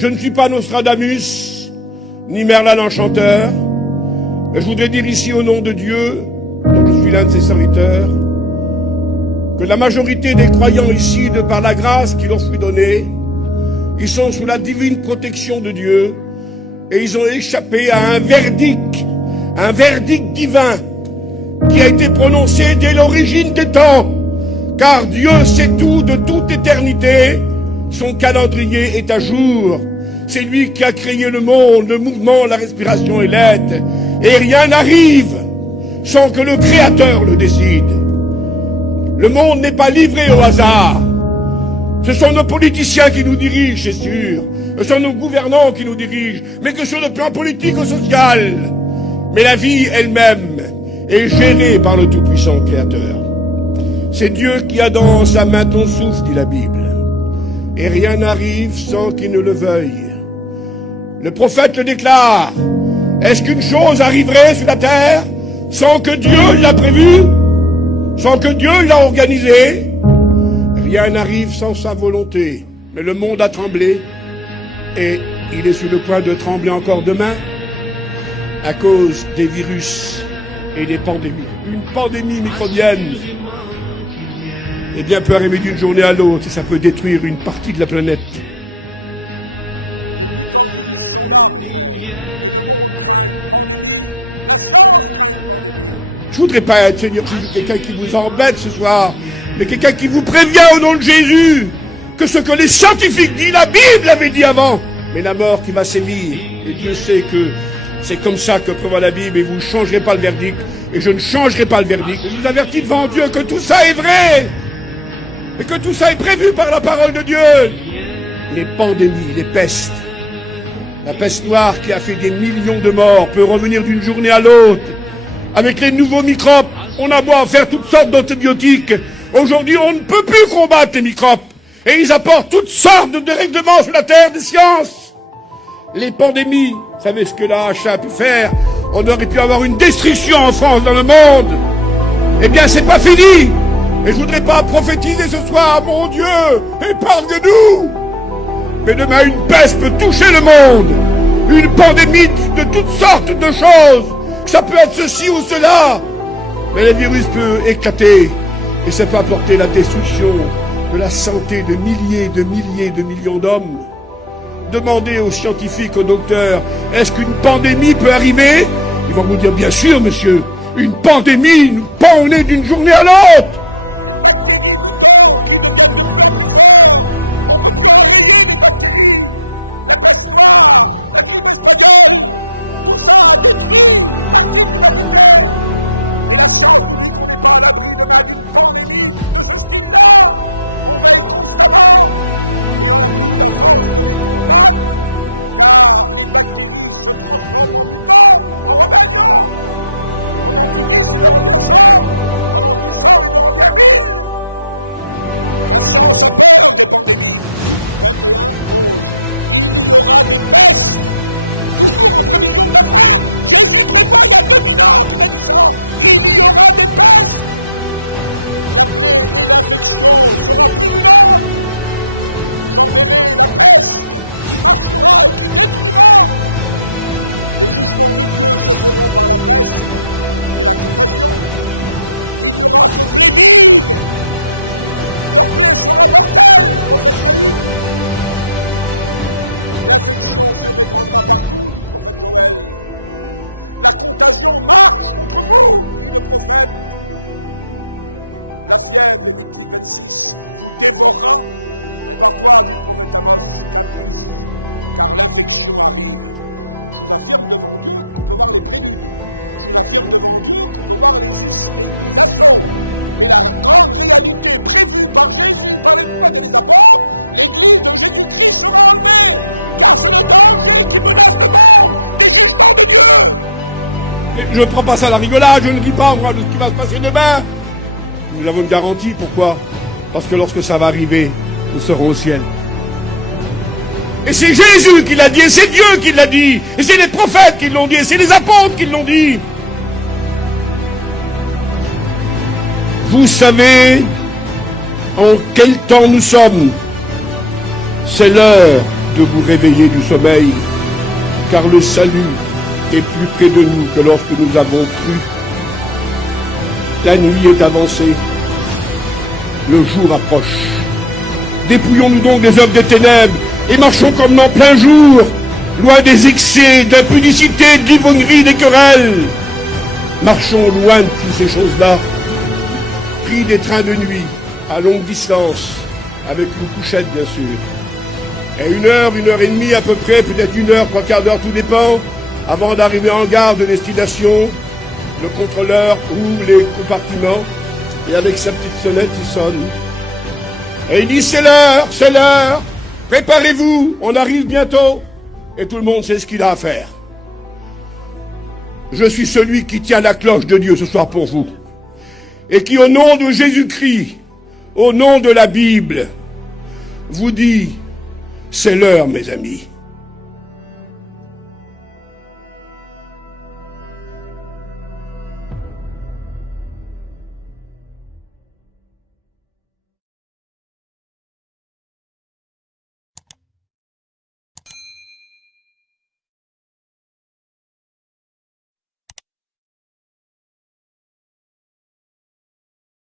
Je ne suis pas Nostradamus, ni Merlin l'Enchanteur, mais je voudrais dire ici au nom de Dieu, dont je suis l'un de ses serviteurs, que la majorité des croyants ici, de par la grâce qui leur fut donnée, ils sont sous la divine protection de Dieu et ils ont échappé à un verdict divin qui a été prononcé dès l'origine des temps, car Dieu sait tout de toute éternité, son calendrier est à jour. C'est lui qui a créé le monde, le mouvement, la respiration et l'être. Et rien n'arrive sans que le Créateur le décide. Le monde n'est pas livré au hasard. Ce sont nos politiciens qui nous dirigent, c'est sûr. Ce sont nos gouvernants qui nous dirigent, mais que sur le plan politique ou social. Mais la vie elle-même est gérée par le Tout-Puissant Créateur. C'est Dieu qui a dans sa main ton souffle, dit la Bible. Et rien n'arrive sans qu'il ne le veuille. Le prophète le déclare. Est-ce qu'une chose arriverait sur la terre sans que Dieu l'a prévu, sans que Dieu l'a organisé? Rien n'arrive sans sa volonté. Mais le monde a tremblé et il est sur le point de trembler encore demain à cause des virus et des pandémies. Une pandémie microbienne, eh bien, peut arriver d'une journée à l'autre et ça peut détruire une partie de la planète. Les mutants virus sont là, mes frères. Et le monde craint une pandémie. La science craint une pandémie. Je voudrais pas être, Seigneur Jésus, quelqu'un qui vous embête ce soir, mais quelqu'un qui vous prévient au nom de Jésus que ce que les scientifiques disent, la Bible avait dit avant. Mais la mort qui va sévir. Et Dieu sait que c'est comme ça que prévoit la Bible et vous ne changerez pas le verdict. Et je ne changerai pas le verdict. Je vous avertis devant Dieu que tout ça est vrai. Et que tout ça est prévu par la parole de Dieu. Les pandémies, les pestes. La peste noire qui a fait des millions de morts peut revenir d'une journée à l'autre. Avec les nouveaux microbes, on a beau en faire toutes sortes d'antibiotiques. Aujourd'hui, on ne peut plus combattre les microbes. Et ils apportent toutes sortes de dérèglements sur la terre des sciences. Les pandémies, vous savez ce que la HA a pu faire? On aurait pu avoir une destruction en France, dans le monde. Eh bien, c'est pas fini. Et je voudrais pas prophétiser ce soir, mon Dieu, épargne-nous. Mais demain, une peste peut toucher le monde. Une pandémie de toutes sortes de choses. Ça peut être ceci ou cela. Mais le virus peut éclater. Et ça peut apporter la destruction de la santé de milliers, de millions d'hommes. Demandez aux scientifiques, aux docteurs, est-ce qu'une pandémie peut arriver? Ils vont vous dire, bien sûr, monsieur. Une pandémie nous pend au nez d'une journée à l'autre. Les bactéries mutantes qui deviennent de plus en plus fortes. On ne peut plus enrayer les bactéries. La peste noire, la grippe espagnole, tout ça a détruit une partie de l'humanité. Et la science nous dit qu'on n'est pas à l'abri demain d'une pandémie de ce style-là. On veille constamment et on n'a plus la force de les combattre car les bactéries se transforment en mutants, en rébellion. On en tue 10, il en revient 100. On en tue 100, il en revient 1000. La science a peur des pandémies. 21, 11. Il y aura des pestes. Toujours en prévision de la fin. Jésus prévoit il y a 2000 ans qu'il a dit ça. Il y aura des pestes. La plaie et l'infection sera purulente. J'enverrai la peste qui marchera et qui détruira. Les jugements de Dieu se feront par la peste et la contagion. Il n'y aura que plaie vive. Leur plaie sera mortelle, prophète Nahum. L'infection se répandra partout, dit le prophète Joël. La contagion marche contre vous, dit le prophète. La fièvre, Lévitique 26, vous dévorera. Prépare-toi, dit le prophète Amos 4:10, car l'infection arrive. Je vous affirme devant Dieu qu'on peut voir les préludes. Je vous affirme devant Dieu qu'on peut voir les assauts. Mais la grande réalité prévue par Jésus, par les prophètes et les apôtres, l'église de Jésus-Christ sera enlevée. Car c'est le danger qui menace le monde des jugements de Dieu. Et je ne prends pas ça à la rigolade, je ne dis pas moi de ce qui va se passer demain. Nous avons une garantie, pourquoi? Parce que lorsque ça va arriver, nous serons au ciel. Et c'est Jésus qui l'a dit, et c'est Dieu qui l'a dit, et c'est les prophètes qui l'ont dit, et c'est les apôtres qui l'ont dit. Vous savez en quel temps nous sommes. C'est l'heure de vous réveiller du sommeil, car le salut est plus près de nous que lorsque nous avons cru. La nuit est avancée, le jour approche. Dépouillons-nous donc des œuvres des ténèbres et marchons comme en plein jour, loin des excès, de l'impudicité, de l'ivognerie, des querelles. Marchons loin de toutes ces choses-là. Pris des trains de nuit, à longue distance, avec une couchette bien sûr. Et 1 heure et demie à peu près, peut-être 1 heure, 3/4 d'heure, tout dépend, avant d'arriver en gare de destination, le contrôleur ouvre les compartiments et avec sa petite sonnette, il sonne. Et il dit c'est l'heure, préparez-vous, on arrive bientôt. Et tout le monde sait ce qu'il a à faire. Je suis celui qui tient la cloche de Dieu ce soir pour vous. Et qui, au nom de Jésus-Christ, au nom de la Bible, vous dit, c'est l'heure, mes amis.